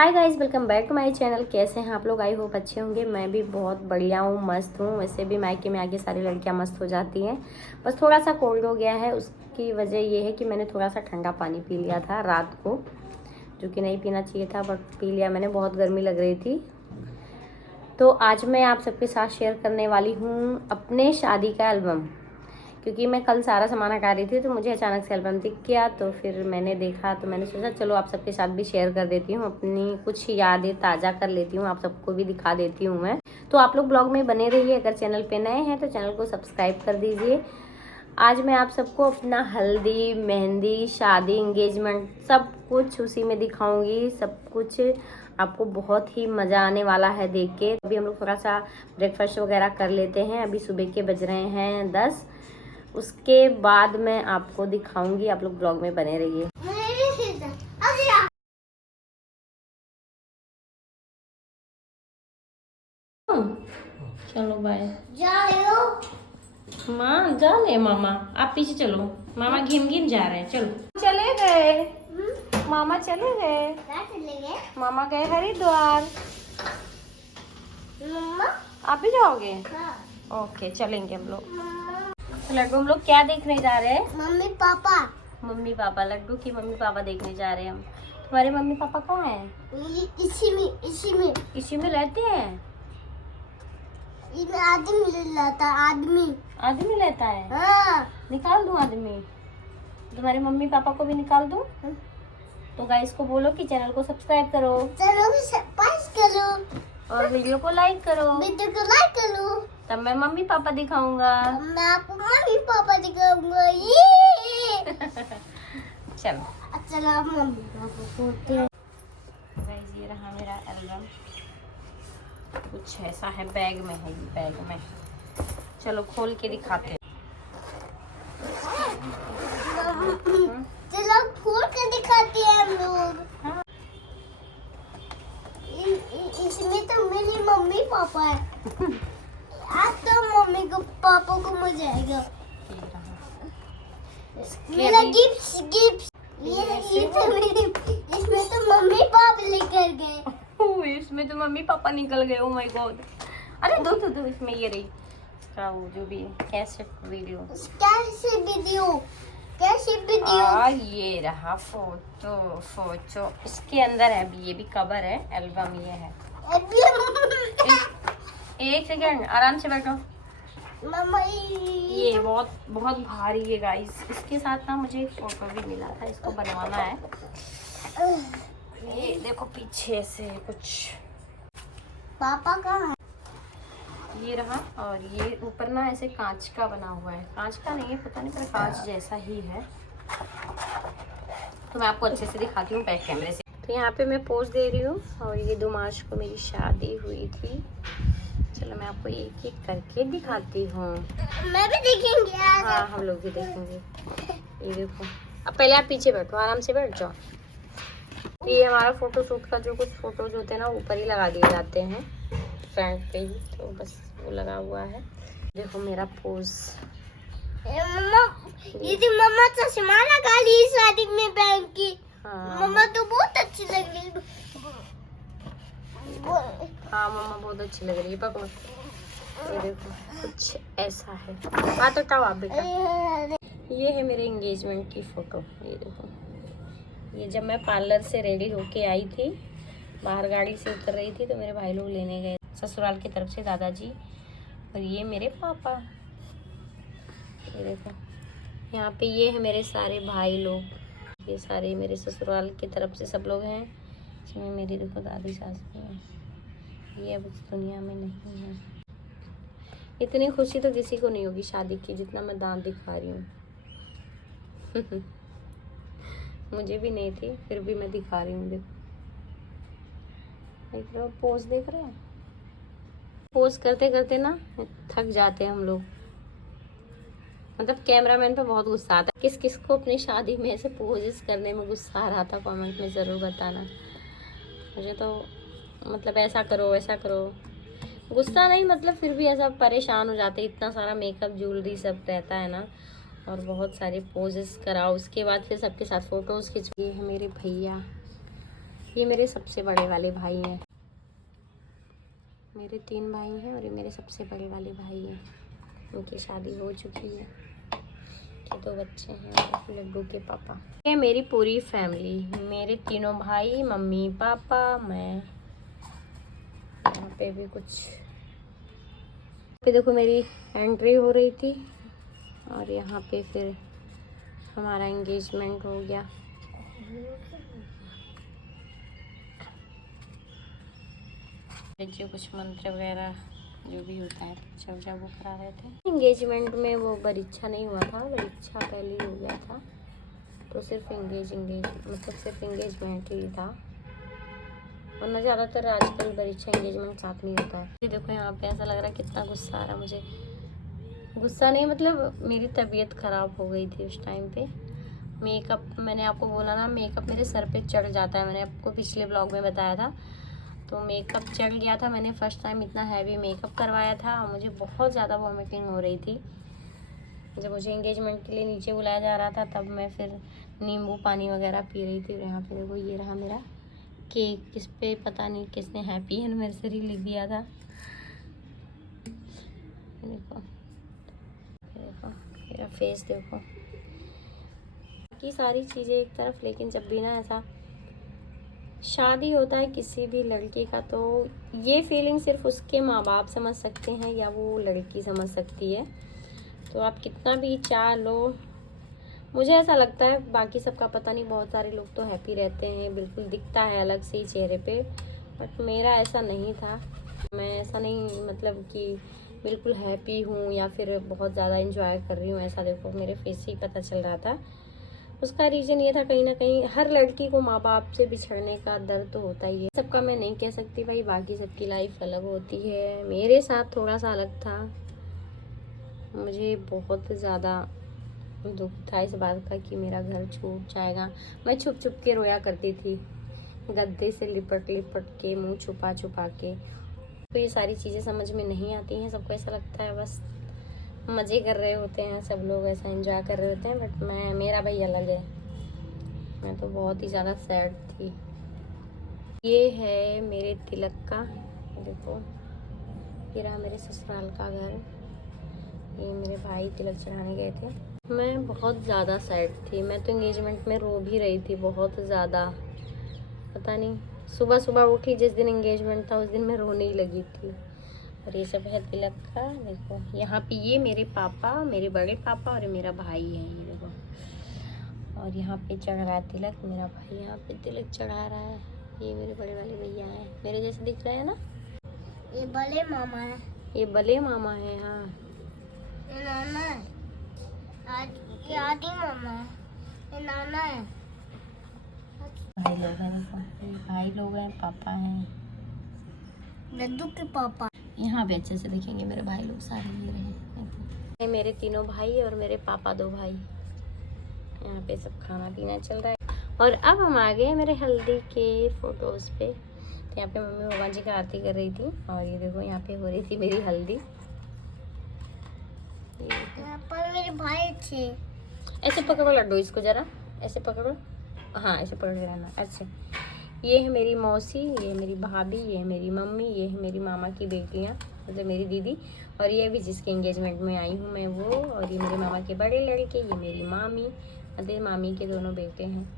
Hi guys, welcome back to my channel. कैसे हैं आप लोग? आई होप अच्छे होंगे। मैं भी बहुत बढ़िया हूँ, मस्त हूँ। वैसे भी मायके में आके सारी लड़कियाँ मस्त हो जाती हैं। बस थोड़ा सा कोल्ड हो गया है। उसकी वजह ये है कि मैंने थोड़ा सा ठंडा पानी पी लिया था रात को, जो कि नहीं पीना चाहिए था, बट पी लिया मैंने। बहुत गर्मी लग रही थी। तो आज मैं आप सबके साथ शेयर करने वाली हूँ अपने शादी का एल्बम, क्योंकि मैं कल सारा सामान हटा रही थी तो मुझे अचानक से एल्बम दिख गया। तो फिर मैंने देखा तो मैंने सोचा चलो आप सबके साथ भी शेयर कर देती हूँ, अपनी कुछ यादें ताज़ा कर लेती हूँ, आप सबको भी दिखा देती हूँ मैं। तो आप लोग ब्लॉग में बने रहिए। अगर चैनल पे नए हैं तो चैनल को सब्सक्राइब कर दीजिए। आज मैं आप सबको अपना हल्दी, मेहंदी, शादी, इंगेजमेंट सब कुछ उसी में दिखाऊंगी। सब कुछ आपको बहुत ही मज़ा आने वाला है देख के। अभी हम लोग थोड़ा सा ब्रेकफास्ट वगैरह कर लेते हैं। अभी सुबह के बज रहे हैं 10। उसके बाद मैं आपको दिखाऊंगी। आप लोग ब्लॉग में बने रहिए। चलो बाय। माँ जा ले, मामा आप पीछे चलो। मामा घिम घिम जा रहे हैं। चलो चले गए मामा, चले गए। मामा गए हरिद्वार। आप भी जाओगे? हाँ। ओके, चलेंगे हम लोग। तो लड्डू, हम लोग क्या देखने जा रहे हैं? Mummy papa. Mummy papa, Laddu की मम्मी पापा देखने जा रहे हैं हम। तुम्हारे मम्मी पापा कहाँ हैं? इसी में रहते हैं। आदमी रहता है। आदमी रहता है। हाँ। निकाल दूं आदमी? तुम्हारे मम्मी पापा को भी निकाल दूं? तो गाइस को बोलो कि चैनल को सब्सक्राइब करो, और वीडियो को लाइक करो। तब मैं मम्मी पापा दिखाऊंगा। मैं आपको मम्मी पापा दिखाऊंगा। ये चलो आप मम्मी पापा बोलते हैं। गाइस ये रहा मेरा एल्बम। कुछ ऐसा है, बैग में है, ये बैग में। चलो खोल के दिखाते हैं। चलो खोल के दिखाते हैं हम लोग। हाँ। इसमें तो मेरी मम्मी पापा है। आज तो मम्मी को पापा को मजा आएगा। मेरा गिफ्ट इसमें तो मम्मी पापा लेकर गए। इसमें तो मम्मी पापा निकल गए। Oh my God. अरे दो इसमें ये रही इसका वो जो भी कैसेट वीडियो। ये रहा फोटो इसके अंदर है। अभी ये भी कवर है, एल्बम ये है। एक सेकंड, आराम से बैठो। ये बहुत बहुत भारी है गाइस। इसके साथ ना मुझे एक फोटो भी मिला था, इसको बनवाना है। ये देखो पीछे से कुछ। पापा कहाँ है? ये रहा। और ये ऊपर ना ऐसे कांच का बना हुआ है। कांच का नहीं है, पता नहीं, पर कांच जैसा ही है। तो मैं आपको अच्छे से दिखाती हूँ बैक कैमरे से। तो यहाँ पे मैं पोज दे रही हूँ, और ये 2 मार्च को मेरी शादी हुई थी। चलो मैं आपको एक एक करके दिखाती हूँ। मैं भी देखेंगे। हाँ, हम लोग भी देखेंगे। ये देखो। अब पहले आप पीछे बैठो, आराम से बैठ जाओ। ये हमारा फोटो शूट का जो कुछ फोटोज होते हैं ना, ऊपर ही लगा दिए जाते हैं फ्रंट पे ही, तो बस वो लगा हुआ है। देखो मेरा पोज। मम्मा, ये तो मम्मा चश्मा लगा ली शादी में पहन की। हाँ। मम्मा तो बहुत अच्छी लग रही है। हाँ मम्मा बहुत अच्छी लग रही है। पकड़ो, ये देखो कुछ ऐसा है। बात उठाओ आप बेटा। ये है मेरे एंगेजमेंट की फोटो। ये देखो, ये जब मैं पार्लर से रेडी होके आई थी, बाहर गाड़ी से उतर रही थी, तो मेरे भाई लोग लेने गए ससुराल की तरफ से, दादाजी। और ये मेरे पापा। ये देखो यहाँ पे ये है मेरे सारे भाई लोग। ये सारे मेरे ससुराल की तरफ से सब लोग हैं। इसमें मेरी देखो दादी सासू है। ये अब इस दुनिया में नहीं है। इतनी खुशी तो किसी को नहीं होगी शादी की जितना मैं दांत दिखा रही हूँ। मुझे भी नहीं थी, फिर भी मैं दिखा रही हूँ। देख रहे हो पोज, देख रहे हैं? पोज करते करते ना थक जाते हैं हम लोग। मतलब कैमरामैन पे बहुत गुस्सा आता है। किस किस को अपनी शादी में ऐसे पोजेस करने में गुस्सा आ रहा था, कमेंट में ज़रूर बताना। मुझे तो मतलब ऐसा करो वैसा करो, गुस्सा नहीं, मतलब फिर भी ऐसा परेशान हो जाते। इतना सारा मेकअप, ज्वेलरी सब रहता है ना, और बहुत सारे पोजेस कराओ। उसके बाद फिर सबके साथ फ़ोटोज़ खिंचवाइए। है मेरे भैया, ये मेरे सबसे बड़े वाले भाई हैं, मेरे 3 भाई हैं और ये मेरे सबसे बड़े वाले भाई हैं। उनकी शादी हो चुकी है, के 2 बच्चे हैं, लड्डू के पापा। ये मेरी पूरी फैमिली, मेरे तीनों भाई, मम्मी पापा, मैं। यहाँ पे भी कुछ पे देखो मेरी एंट्री हो रही थी और यहाँ पे फिर हमारा एंगेजमेंट हो गया। जो कुछ मंत्र वगैरह जो भी होता है पूजा वो करा रहे थे। एंगेजमेंट में वो परीक्षा नहीं हुआ था, परीक्षा पहले ही हो गया था, तो सिर्फ मतलब सिर्फ एंगेजमेंट ही था, वरना ज़्यादातर आजकल परीक्षा एंगेजमेंट साथ में होता है। ये देखो यहाँ पे ऐसा लग रहा है कितना गुस्सा आ रहा मुझे, गुस्सा नहीं मतलब मेरी तबीयत ख़राब हो गई थी उस टाइम पे। मेकअप, मैंने आपको बोला ना मेकअप मेरे सर पे चढ़ जाता है, मैंने आपको पिछले ब्लॉग में बताया था। तो मेकअप चढ़ गया था, मैंने फ़र्स्ट टाइम इतना हैवी मेकअप करवाया था, मुझे बहुत ज़्यादा वॉमिटिंग हो रही थी। जब मुझे एंगेजमेंट के लिए नीचे बुलाया जा रहा था तब मैं फिर नींबू पानी वगैरह पी रही थी। और यहाँ पे देखो ये रहा मेरा केक, किस पे पता नहीं किसने हैप्पी एनिवर्सरी लिख दिया था। देखो देखो मेरा फेस देखो, बाकी सारी चीज़ें एक तरफ, लेकिन जब भी ना ऐसा शादी होता है किसी भी लड़की का तो ये फीलिंग सिर्फ उसके माँ बाप समझ सकते हैं या वो लड़की समझ सकती है। तो आप कितना भी चाह लो, मुझे ऐसा लगता है, बाकी सबका पता नहीं, बहुत सारे लोग तो हैप्पी रहते हैं, बिल्कुल दिखता है अलग से ही चेहरे पे, बट मेरा ऐसा नहीं था। मैं ऐसा नहीं मतलब कि बिल्कुल हैप्पी हूँ या फिर बहुत ज़्यादा इंजॉय कर रही हूँ, ऐसा देखो मेरे फेस से ही पता चल रहा था। उसका रीज़न ये था कहीं ना कहीं हर लड़की को माँ बाप से बिछड़ने का दर्द तो होता ही है। सबका मैं नहीं कह सकती भाई, बाकी सबकी लाइफ अलग होती है, मेरे साथ थोड़ा सा अलग था। मुझे बहुत ज़्यादा दुख था इस बात का कि मेरा घर छूट जाएगा। मैं छुप छुप के रोया करती थी, गद्दे से लिपट लिपट के, मुँह छुपा छुपा के। तो ये सारी चीज़ें समझ में नहीं आती हैं, सबको ऐसा लगता है बस मज़े कर रहे होते हैं, सब लोग ऐसा एंजॉय कर रहे होते हैं, बट मेरा भाई अलग है। मैं तो बहुत ही ज़्यादा सैड थी। ये है मेरे तिलक का, देखो ये रहा मेरे ससुराल का घर, ये मेरे भाई तिलक चढ़ाने गए थे। मैं बहुत ज़्यादा सैड थी, मैं तो एंगेजमेंट में रो भी रही थी बहुत ज़्यादा, पता नहीं सुबह सुबह उठी जिस दिन एंगेजमेंट था उस दिन मैं रोने ही लगी थी। और ये सब है तिलक का, देखो यहाँ पे ये मेरे पापा, मेरे बड़े पापा और मेरा भाई है, ये देखो। और यहाँ पे चढ़ रहा है तिलक, मेरा भाई यहाँ पे तिलक चढ़ा रहा है। ये मेरे बड़े वाले भैया हैं, मेरे जैसे दिख रहे हैं ना, ये बड़े मामा है, ये बड़े मामा है। हाँ ये नाना है, ये आदि मामा है, ये नाना है। भाई लोग हैं, देखो ये भाई लोग हैं, पापा हैं, लड्डू के पापा। यहाँ पे अच्छे से देखेंगे मेरे भाई लोग सारे ये रहे, मेरे तीनों भाई और मेरे पापा 2 भाई। यहाँ पे सब खाना पीना चल रहा है। और अब हम आ गए मेरे हल्दी के फोटोज पे। तो यहाँ पे मम्मी भगवान जी का आरती कर रही थी और ये देखो यहाँ पे हो रही थी मेरी हल्दी। यहाँ पर मेरे भाई थे। ऐसे पकड़ो लड्डू, इसको जरा ऐसे पकड़ो, हाँ ऐसे पकड़ के रहना। अच्छा ये है मेरी मौसी, ये है मेरी भाभी, ये है मेरी मम्मी, ये है मेरी मामा की बेटियाँ मतलब मेरी दीदी, और ये भी जिसके एंगेजमेंट में आई हूँ मैं वो, और ये मेरे मामा के बड़े लड़के, ये मेरी मामी, मतलब मामी के दोनों बेटे हैं,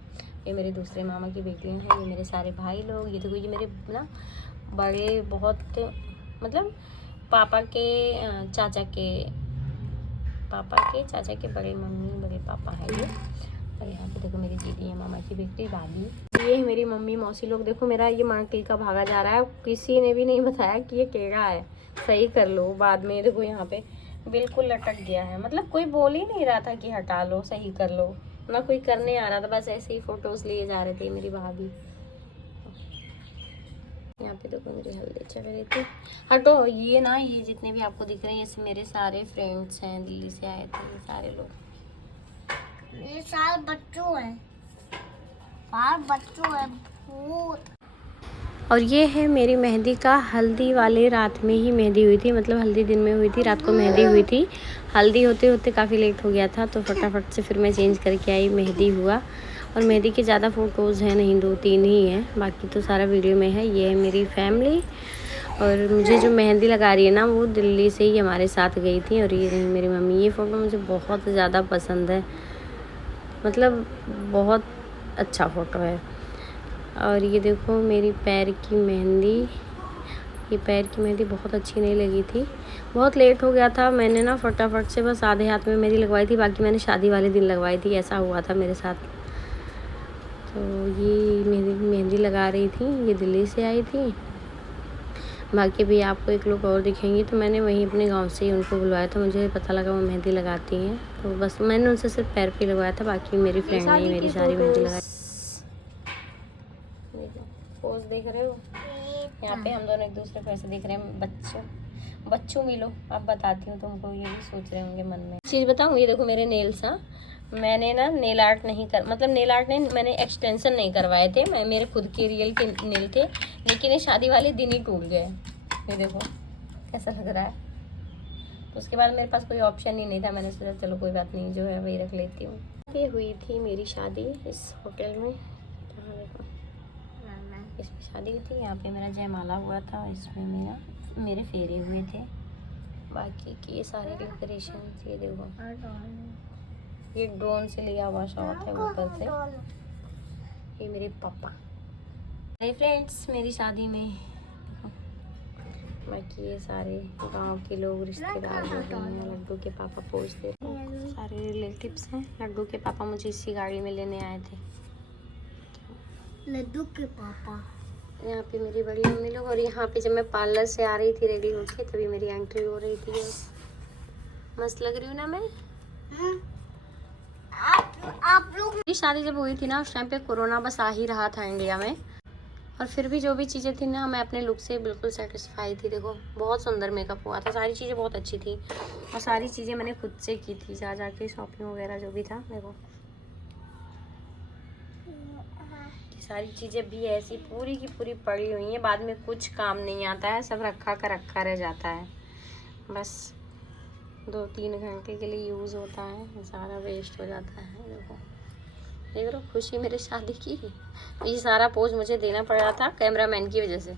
ये मेरे दूसरे मामा की बेटियाँ हैं, ये मेरे सारे भाई लोग। ये देखो ये मेरे ना बड़े बहुत मतलब पापा के चाचा के बड़े मम्मी बड़े पापा हैं ये। और यहाँ पे देखो मेरी दीदी है, मामा की बेटी, भाभी, ये है मेरी मम्मी मौसी लोग। देखो मेरा ये मांगटिल का भागा जा रहा है, किसी ने भी नहीं बताया कि ये केड़ा है, सही कर लो बाद में। देखो यहाँ पे बिल्कुल लटक गया है, मतलब कोई बोल ही नहीं रहा था कि हटा लो सही कर लो, ना कोई करने आ रहा था, बस ऐसे ही फोटोज लिए जा रहे थे मेरी भाभी। यहाँ पे देखो मेरी हल्दी चढ़ रही थी। हटो ये ना, ये जितने भी आपको दिख रहे हैं ये मेरे सारे फ्रेंड्स हैं, दिल्ली से आए थे ये सारे लोग। मेरे सारे बच्चों है, 5 बच्चों है बहुत। और ये है मेरी मेहंदी का, हल्दी वाले रात में ही मेहंदी हुई थी, मतलब हल्दी दिन में हुई थी, रात को मेहंदी हुई थी। हल्दी होते होते काफ़ी लेट हो गया था तो फटाफट से फिर मैं चेंज करके आई, मेहंदी हुआ। और मेहंदी के ज़्यादा फ़ोटोज़ हैं नहीं, 2-3 ही हैं, बाकी तो सारा वीडियो में है। ये है मेरी फैमिली और मुझे जो मेहंदी लगा रही है ना वो दिल्ली से ही हमारे साथ गई थी। और ये रही मेरी मम्मी। ये फ़ोटो मुझे बहुत ज़्यादा पसंद है, मतलब बहुत अच्छा फ़ोटो है। और ये देखो मेरी पैर की मेहंदी। ये पैर की मेहंदी बहुत अच्छी नहीं लगी थी, बहुत लेट हो गया था। मैंने ना फटाफट से बस आधे हाथ में मेहंदी लगवाई थी, बाकी मैंने शादी वाले दिन लगवाई थी, ऐसा हुआ था मेरे साथ। तो ये मेहंदी लगा रही थी, ये दिल्ली से आई थी। बाकी भी आपको एक लोग और दिखेंगी, तो मैंने वहीं अपने गांव से ही उनको बुलवाया था। मुझे पता लगा वो मेहंदी लगाती हैं, तो बस मैंने उनसे सिर्फ पैर पे लगवाया था, बाकी मेरी फ्रेंड ने मेरी सारी मेहंदी लगाई। पोज देख रहे हो, यहाँ पे हम दोनों एक दूसरे को ऐसे देख रहे हैं। बच्चों मिलो, अब बताती हूँ तुमको, ये भी सोच रहे होंगे मन में। चीज़ बताऊँ, ये देखो मेरे नेल्स। हाँ, मैंने ना नेल आर्ट नहीं मतलब नेल आर्ट नहीं, मैंने एक्सटेंशन नहीं करवाए थे। मेरे खुद के रियल के नेल थे, लेकिन ये शादी वाले दिन ही टूट गए। ये देखो कैसा लग रहा है। तो उसके बाद मेरे पास कोई ऑप्शन ही नहीं था, मैंने सोचा चलो कोई बात नहीं, जो है वही रख लेती हूँ। ये हुई थी मेरी शादी इस होटल में, यहाँ देखो इसमें शादी हुई थी। यहाँ पे मेरा जयमाला हुआ था, इसमें मेरे फेरे हुए थे। बाकी के ये सारे डेकोरेशन, ये देखो ये ड्रोन से लिया हुआ शॉट है ऊपर से। ये मेरे पापा। हाय फ्रेंड्स, मेरी शादी में बाकी ये सारे गांव के लोग, रिश्तेदार लोग हैं। लड्डू के पापा पोज दे रहे हैं, सारे रिलेटिव्स हैं। लड्डू के पापा मुझे इसी गाड़ी में लेने आए थे। लड्डू के पापा यहाँ पे मेरी बड़ी मम्मी लोग। और यहाँ पे जब मैं पार्लर से आ रही थी रेडी होके, तभी मेरी एंट्री हो रही थी। मस्त लग रही हूँ ना मैं। आप लोग मेरी शादी जब हुई थी ना, उस टाइम पे कोरोना बस आ ही रहा था इंडिया में, और फिर भी जो भी चीज़ें थी ना, मैं अपने लुक से बिल्कुल सेटिस्फाई थी। देखो बहुत सुंदर मेकअप हुआ था, सारी चीज़ें बहुत अच्छी थी, और सारी चीज़ें मैंने खुद से की थी, जा जाके शॉपिंग वगैरह जो भी था। देखो सारी चीज़ें भी ऐसी पूरी की पूरी पड़ी हुई हैं, बाद में कुछ काम नहीं आता है, सब रखा का रखा रह जाता है, बस 2-3 घंटे के लिए यूज़ होता है, सारा वेस्ट हो जाता है। देखो देख रहे हो, खुशी मेरे शादी की। ये सारा पोज मुझे देना पड़ रहा था कैमरामैन की वजह से।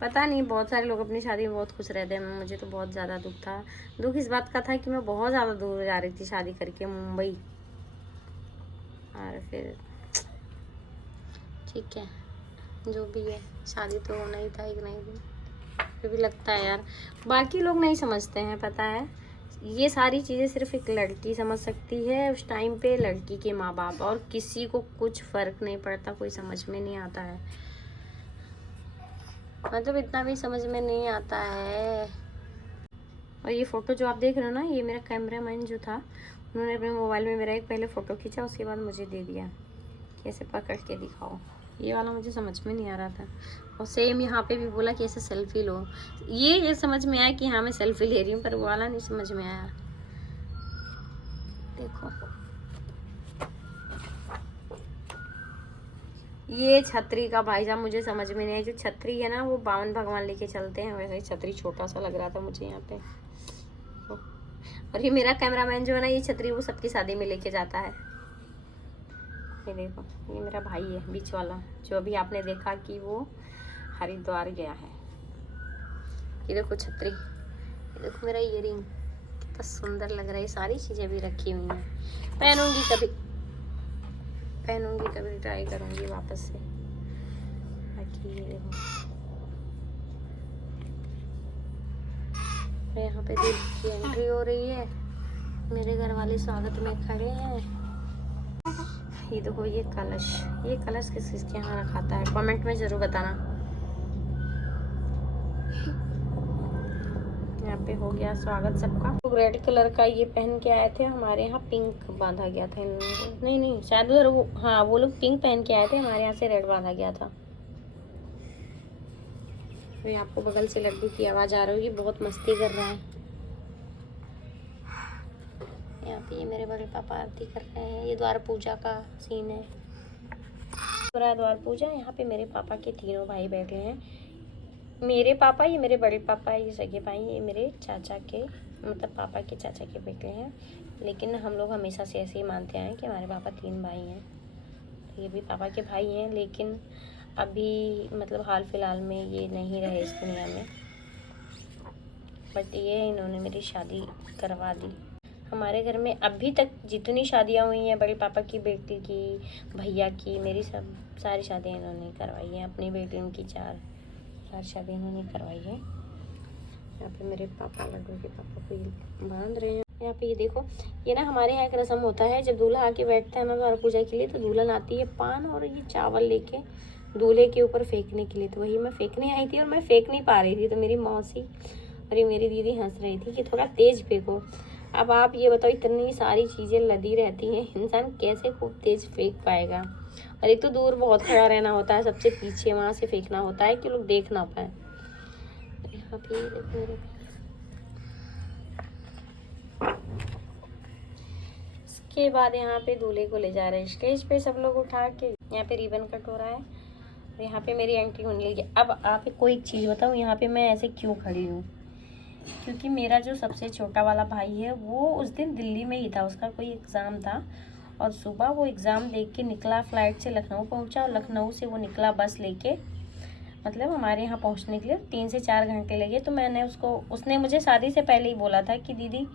पता नहीं, बहुत सारे लोग अपनी शादी में बहुत खुश रहते हैं, मुझे तो बहुत ज़्यादा दुख था। दुख इस बात का था कि मैं बहुत ज़्यादा दूर जा रही थी शादी करके, मुंबई। और फिर ठीक है, जो भी है, शादी तो होना ही था एक नहीं दिन। फिर भी लगता है यार, बाकी लोग नहीं समझते हैं, पता है। ये सारी चीज़ें सिर्फ एक लड़की समझ सकती है उस टाइम पे, लड़की के माँ बाप, और किसी को कुछ फ़र्क नहीं पड़ता, कोई समझ में नहीं आता है, मतलब इतना भी समझ में नहीं आता है। और ये फ़ोटो जो आप देख रहे हो ना, ये मेरा कैमरामैन जो था, उन्होंने अपने मोबाइल में मेरा एक पहले फ़ोटो खींचा, उसके बाद मुझे दे दिया कि ऐसे पकड़ के दिखाओ। ये वाला मुझे समझ में नहीं आ रहा था, और सेम यहाँ पे भी बोला कि ऐसे सेल्फी लो। ये समझ में आया कि हाँ मैं सेल्फी ले रही हूँ, पर वो वाला नहीं समझ में आया। देखो ये छतरी का भाई साहब मुझे समझ में नहीं आया। जो छतरी है ना, वो बावन भगवान लेके चलते हैं, वैसे ही छतरी छोटा सा लग रहा था मुझे यहाँ पे। और ये मेरा कैमरामैन जो है ना, ये छतरी वो सबकी शादी में लेके जाता है। ये देखो, ये मेरा भाई है बीच वाला, जो अभी आपने देखा कि वो हरिद्वार गया है। ये देखो छतरी, ये देखो मेरा ईयरिंग, कितना सुंदर लग रहा है। सारी चीज़ें भी रखी हुई हैं, पहनूंगी कभी ट्राई करूंगी वापस से। बाकी ये देखो, यहाँ पे दूल्हे की एंट्री हो रही है, मेरे घर वाले स्वागत में खड़े हैं। ये देखो ये कलश किस किसके यहाँ रखाता है, कमेंट में ज़रूर बताना। यहाँ पे हो गया स्वागत सबका। लोग रेड कलर का ये पहन के आए थे, हमारे यहाँ पिंक बांधा गया था इन लोगों को। नहीं शायद उधर वो, हाँ वो लोग पिंक पहन के आए थे, हमारे यहाँ से रेड बांधा गया था। मैं आपको बगल से लड्डू की आवाज़ आ रही होगी, बहुत मस्ती कर रहा है। यहाँ पे ये मेरे बड़े पापा आरती कर रहे हैं। ये द्वार पूजा का सीन है, पूरा द्वार पूजा। यहाँ पे मेरे पापा के तीनों भाई बैठे हैं, मेरे पापा, ये मेरे बड़े पापा, ये सगे भाई, ये मेरे चाचा के मतलब पापा के चाचा के बेटे हैं। लेकिन हम लोग हमेशा से ऐसे ही मानते आए कि हमारे पापा 3 भाई हैं। तो ये भी पापा के भाई हैं, लेकिन अभी मतलब हाल फिलहाल में ये नहीं रहे इस दुनिया में। बट ये इन्होंने मेरी शादी करवा दी। हमारे घर में अभी तक जितनी शादियां हुई हैं, बड़े पापा की बेटी की, भैया की, मेरी सारी शादियां इन्होंने करवाई हैं। अपनी बेटियों की 4 शादी इन्होंने करवाई है। यहाँ पे मेरे पापा लड्डू के पापा को ये बांध रहे हैं। यहाँ पे ये देखो, ये ना हमारे यहाँ एक रस्म होता है, जब दूल्हा आके बैठता है ना द्वार पूजा के लिए, तो दुल्हन आती है पान और ये चावल लेके दूल्हे के ऊपर फेंकने के लिए। तो वही मैं फेंकने आई थी और मैं फेंक नहीं पा रही थी, तो मेरी मौसी और ये मेरी दीदी हंस रही थी कि थोड़ा तेज फेंको। अब आप ये बताओ, इतनी सारी चीज़ें लदी रहती हैं, इंसान कैसे खूब तेज फेंक पाएगा। और एक तो दूर बहुत खड़ा रहना होता है, सबसे पीछे वहाँ से फेंकना होता है कि लोग देख ना पाए। यहाँ पे देखो मेरे, इसके बाद यहाँ पे दूल्हे को ले जा रहे हैं स्टेज पे सब लोग उठा के। यहाँ पे रिबन कट हो रहा है और यहाँ पे मेरी एंट्री होने लगी। अब आप कोई एक चीज़ बताऊँ, यहाँ पे मैं ऐसे क्यों खड़ी हूँ? क्योंकि मेरा जो सबसे छोटा वाला भाई है वो उस दिन दिल्ली में ही था, उसका कोई एग्ज़ाम था और सुबह वो एग्ज़ाम दे के निकला, फ्लाइट से लखनऊ पहुंचा और लखनऊ से वो निकला बस लेके, मतलब हमारे यहाँ पहुंचने के लिए 3 से 4 घंटे लगे। तो मैंने उसने मुझे शादी से पहले ही बोला था कि दीदी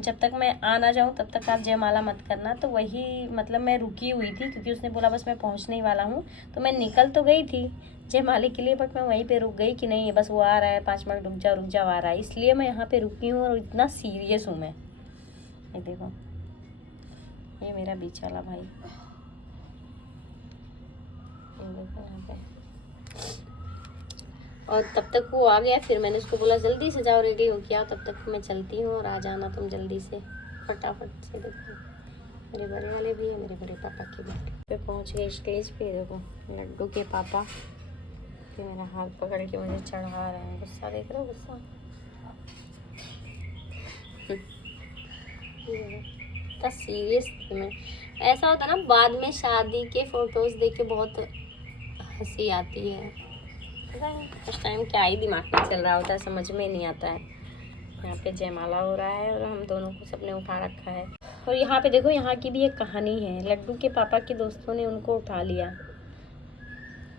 जब तक मैं आ ना जाऊँ तब तक आप जयमाला मत करना। तो वही मतलब मैं रुकी हुई थी, क्योंकि उसने बोला बस मैं पहुँचने ही वाला हूँ। तो मैं निकल तो गई थी जयमाले के लिए, बट मैं वहीं पे रुक गई कि नहीं बस वो आ रहा है, 5 मिनट रुक जाओ आ रहा है, इसलिए मैं यहाँ पे रुकी हूँ और इतना सीरियस हूँ मैं। ये देखो, ये मेरा बीच वाला भाई, ये देखो यहाँ पे। और तब तक वो आ गया, फिर मैंने उसको बोला जल्दी से जाओ रेडी हो गया, तब तक मैं चलती हूँ और आ जाना तुम जल्दी से फटाफट से। देखो मेरे बड़े वाले भी है, मेरे बड़े पापा की बेटी पे पहुँच गए स्टेज पे। देखो लड्डू के पापा फिर मेरा हाथ पकड़ के मुझे चढ़ा रहे हैं। गुस्सा देख रहे हो, गुस्सा इतना सीरियस थी मैं। ऐसा होता ना, बाद में शादी के फोटोज देख के बहुत हंसी आती है, पता है उस टाइम क्या ही दिमाग में चल रहा होता है समझ में नहीं आता है। यहाँ पे जयमाला हो रहा है और हम दोनों को सबने उठा रखा है। और यहाँ पे देखो, यहाँ की भी एक कहानी है। लड्डू के पापा के दोस्तों ने उनको उठा लिया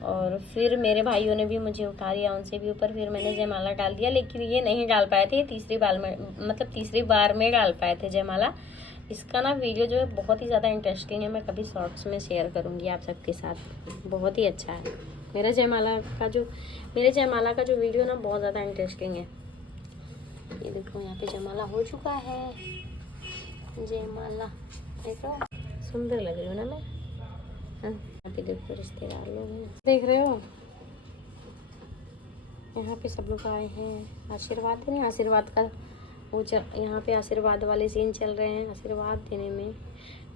और फिर मेरे भाइयों ने भी मुझे उठा लिया, उनसे भी ऊपर। फिर मैंने जयमाला डाल दिया, लेकिन ये नहीं डाल पाए थे, तीसरी बार में डाल पाए थे जयमाला। इसका ना वीडियो जो है बहुत ही ज़्यादा इंटरेस्टिंग है, मैं कभी शॉर्ट्स में शेयर करूँगी आप सबके साथ। बहुत ही अच्छा है मेरे जयमाला का जो वीडियो ना बहुत ज़्यादा इंटरेस्टिंग है। ये देखो यहाँ पे जयमाला हो चुका है। जयमाला देखो, सुंदर लग रही हूँ ना मैं। यहाँ पे देखो रिश्तेदार लोग हैं, देख रहे हो। यहाँ पे सब लोग आए हैं आशीर्वाद देने। आशीर्वाद का वो यहाँ पे आशीर्वाद वाले सीन चल रहे हैं, आशीर्वाद देने में।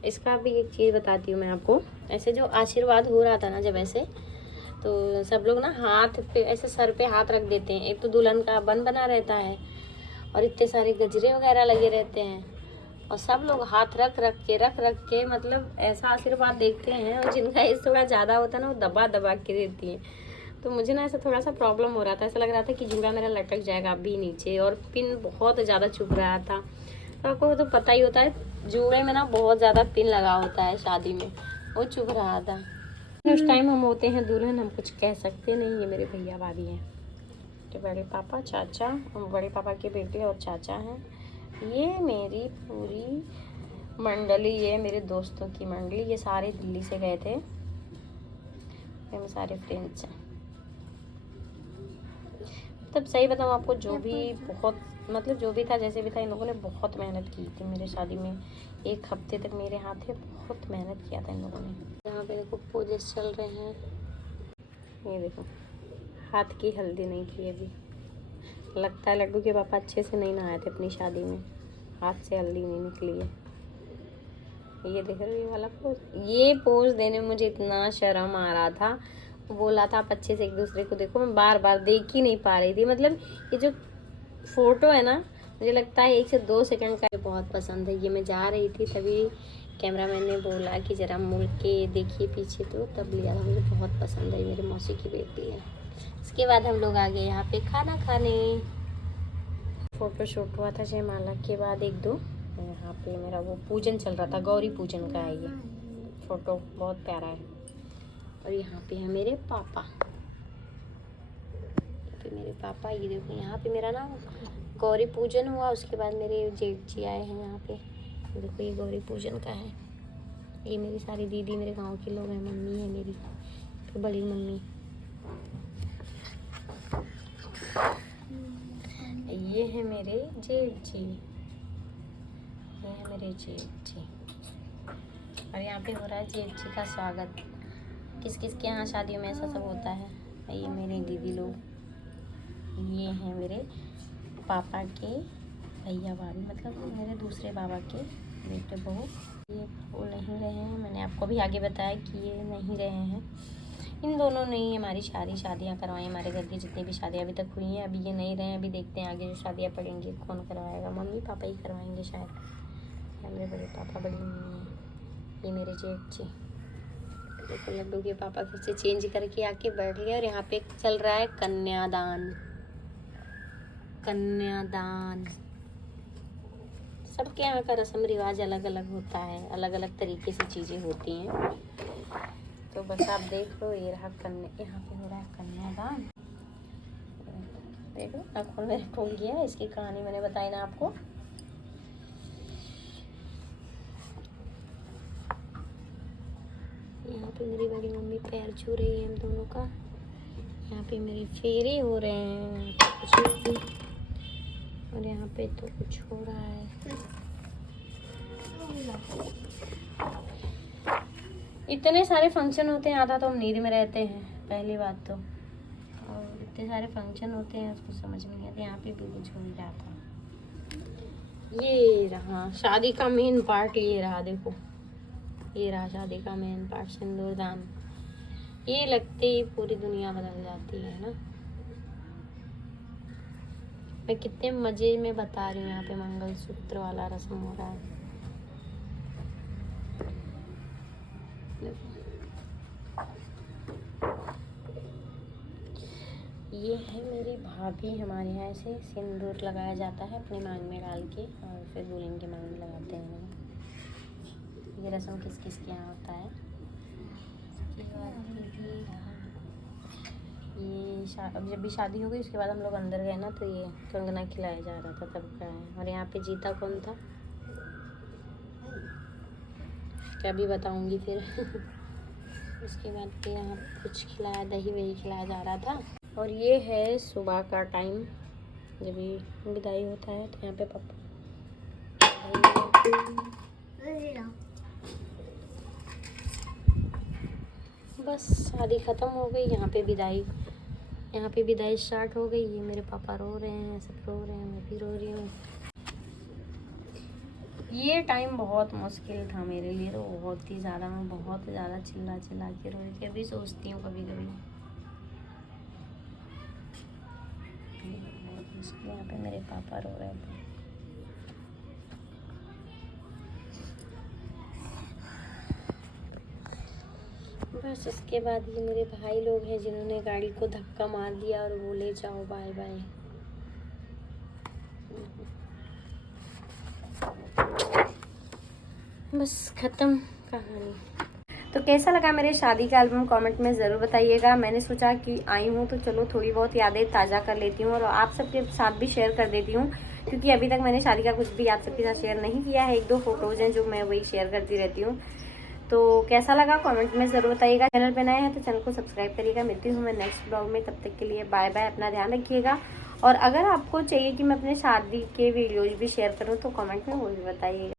इसका भी एक चीज़ बताती हूँ मैं आपको। ऐसे जो आशीर्वाद हो रहा था ना जब ऐसे, तो सब लोग ना हाथ पे ऐसे सर पे हाथ रख देते हैं। एक तो दुल्हन का बन बना रहता है और इतने सारे गजरे वगैरह लगे रहते हैं और सब लोग हाथ रख रख के मतलब ऐसा आशीर्वाद देखते हैं। और जिनका एज थोड़ा ज़्यादा होता है ना, वो दबा दबा के देती हैं। तो मुझे ना ऐसा थोड़ा सा प्रॉब्लम हो रहा था, ऐसा लग रहा था कि जूड़ा मेरा लटक जाएगा अभी नीचे, और पिन बहुत ज़्यादा चुभ रहा था। तो आपको तो पता ही होता है, जूड़े में ना बहुत ज़्यादा पिन लगा होता है शादी में, वो चुभ रहा था। उस टाइम हम होते हैं दुल्हन, हम कुछ कह सकते नहीं। ये मेरे भैया भाभी हैं, तो बड़े पापा, चाचा, बड़े पापा के बेटे और चाचा हैं। ये मेरी पूरी मंडली, ये मेरे दोस्तों की मंडली, ये सारे दिल्ली से गए थे, ये मेरे सारे फ्रेंड्स हैं। तब सही बताऊँ आपको, जो भी बहुत मतलब जो भी था जैसे भी था, इन लोगों ने बहुत मेहनत की थी मेरे शादी में। 1 हफ्ते तक मेरे हाथ थे, बहुत मेहनत किया था इन लोगों ने। यहाँ पे देखो पोजेस चल रहे हैं। ये देखो हाथ की हल्दी नहीं की अभी, लगता है लड्डू के पापा अच्छे से नहीं नहाए थे अपनी शादी में, हाथ से हल्दी नहीं निकली है। ये देख रहे हो ये वाला पोज, ये पोज देने में मुझे इतना शर्म आ रहा था। बोला था आप अच्छे से एक दूसरे को देखो, मैं बार बार देख ही नहीं पा रही थी। मतलब ये जो फोटो है ना, मुझे लगता है 1 से 2 सेकंड का, बहुत पसंद है। ये मैं जा रही थी तभी कैमरामैन ने बोला कि ज़रा मुड़ के देखिए पीछे, तो तब लिया था। मुझे बहुत पसंद है, मेरी मौसी की बेटी है। इसके बाद हम लोग आ गए यहाँ पे खाना खाने। फ़ोटो शूट हुआ था जयमाला के बाद एक दो। यहाँ पे मेरा वो पूजन चल रहा था, गौरी पूजन का है ये फ़ोटो, बहुत प्यारा है। और यहाँ पे है मेरे पापा, मेरे पापा ये देखो। यहाँ पे मेरा ना गौरी पूजन हुआ, उसके बाद मेरे जेठ जी आए हैं यहाँ पे। देखो ये गौरी पूजन का है। ये मेरी सारी दीदी, मेरे गांव के लोग हैं। मम्मी है मेरी, फिर बड़ी मम्मी। ये है मेरे जेठ जी, ये है मेरे जेठ जी। और यहाँ पे हो रहा है जेठ जी का स्वागत। किस किस के यहाँ शादियों में ऐसा सब होता है। ये मेरी दीदी लोग, ये हैं मेरे पापा के भैया भाभी, मतलब मेरे दूसरे बाबा के बेटे बहू। ये वो नहीं रहे हैं, मैंने आपको भी आगे बताया कि ये नहीं रहे हैं। इन दोनों ने ही हमारी शादियाँ करवाई। हमारे घर की जितनी भी शादियाँ अभी तक हुई हैं, अभी ये नहीं रहे हैं। अभी देखते हैं आगे जो शादियाँ पड़ेंगी कौन करवाएगा। मम्मी पापा ही करवाएंगे शायद। मेरे बड़े पापा, बड़ी मम्मी है। ये मेरे जेठ जी। देखो लड्डू के पापा फिर से चेंज करके आके बैठ गए। और यहाँ पे चल रहा है कन्यादान। कन्यादान सबके यहाँ का रस्म रिवाज अलग अलग होता है, अलग अलग तरीके से चीज़ें होती हैं। तो बस आप देख लो, ये रहा कन्या, यहाँ पे हो रहा है कन्यादान। देखो आँखों में टूट गया है। इसकी कहानी मैंने बताई ना आपको। यहाँ पे मेरी बड़ी मम्मी पैर छू रही है हम दोनों का। यहाँ पे मेरे फेरे हो रहे हैं और यहाँ पे तो कुछ हो रहा है। इतने सारे फंक्शन होते हैं, आधा तो हम नींद में रहते हैं पहली बात तो, और इतने सारे फंक्शन होते हैं उसको समझ में नहीं आता। यहाँ पे भी कुछ हो ही रहा था। ये रहा शादी का मेन पार्ट, ये रहा देखो, ये रहा शादी का मेन पार्ट, सिंदूरदान। ये लगते ही पूरी दुनिया बदल जाती है ना। मैं कितने मजे में बता रही हूँ। यहाँ पे मंगलसूत्र वाला रस्म हो रहा है। ये है मेरी भाभी। हमारे यहाँ ऐसे सिंदूर लगाया जाता है अपने मांग में डाल के, और फिर दूल्हे के मांग में लगाते हैं। ये रस्म किस किस के यहाँ होता है। ये अब जब भी शादी हो गई उसके बाद हम लोग अंदर गए ना, तो ये कंगना खिलाया जा रहा था तब का है। और यहाँ पे जीता कौन था क्या भी बताऊंगी फिर। उसके बाद फिर यहाँ कुछ खिलाया, दही वही खिलाया जा रहा था। और ये है सुबह का टाइम जब ये विदाई होता है। तो यहाँ पे पापा बस शादी ख़त्म हो गई। यहाँ पे विदाई स्टार्ट हो गई। ये मेरे पापा रो रहे हैं, सब रो रहे हैं, मैं भी रो रही हूँ। ये टाइम बहुत मुश्किल था मेरे लिए, तो बहुत ही ज़्यादा, मैं बहुत ज़्यादा चिल्ला चिल्ला के रो रही थी। अभी सोचती हूँ कभी कभी बहुत मुश्किल। यहाँ पे मेरे पापा रो रहे थे। बस उसके बाद ये मेरे भाई लोग हैं जिन्होंने गाड़ी को धक्का मार दिया और बोले जाओ बाय बाय। बस ख़त्म कहानी। तो कैसा लगा मेरे शादी का एल्बम कमेंट में ज़रूर बताइएगा। मैंने सोचा कि आई हूँ तो चलो थोड़ी बहुत यादें ताज़ा कर लेती हूँ और आप सबके साथ भी शेयर कर देती हूँ, क्योंकि अभी तक मैंने शादी का कुछ भी आप सबके साथ शेयर नहीं किया है। एक दो फोटोज़ हैं जो मैं वही शेयर करती रहती हूँ। तो कैसा लगा कमेंट में ज़रूर बताइएगा। चैनल पे नए हैं तो चैनल को सब्सक्राइब करिएगा। मिलती हूँ मैं नेक्स्ट ब्लॉग में, तब तक के लिए बाय बाय। अपना ध्यान रखिएगा। और अगर आपको चाहिए कि मैं अपने शादी के वीडियोज़ भी शेयर करूँ तो कमेंट में वो भी बताइएगा।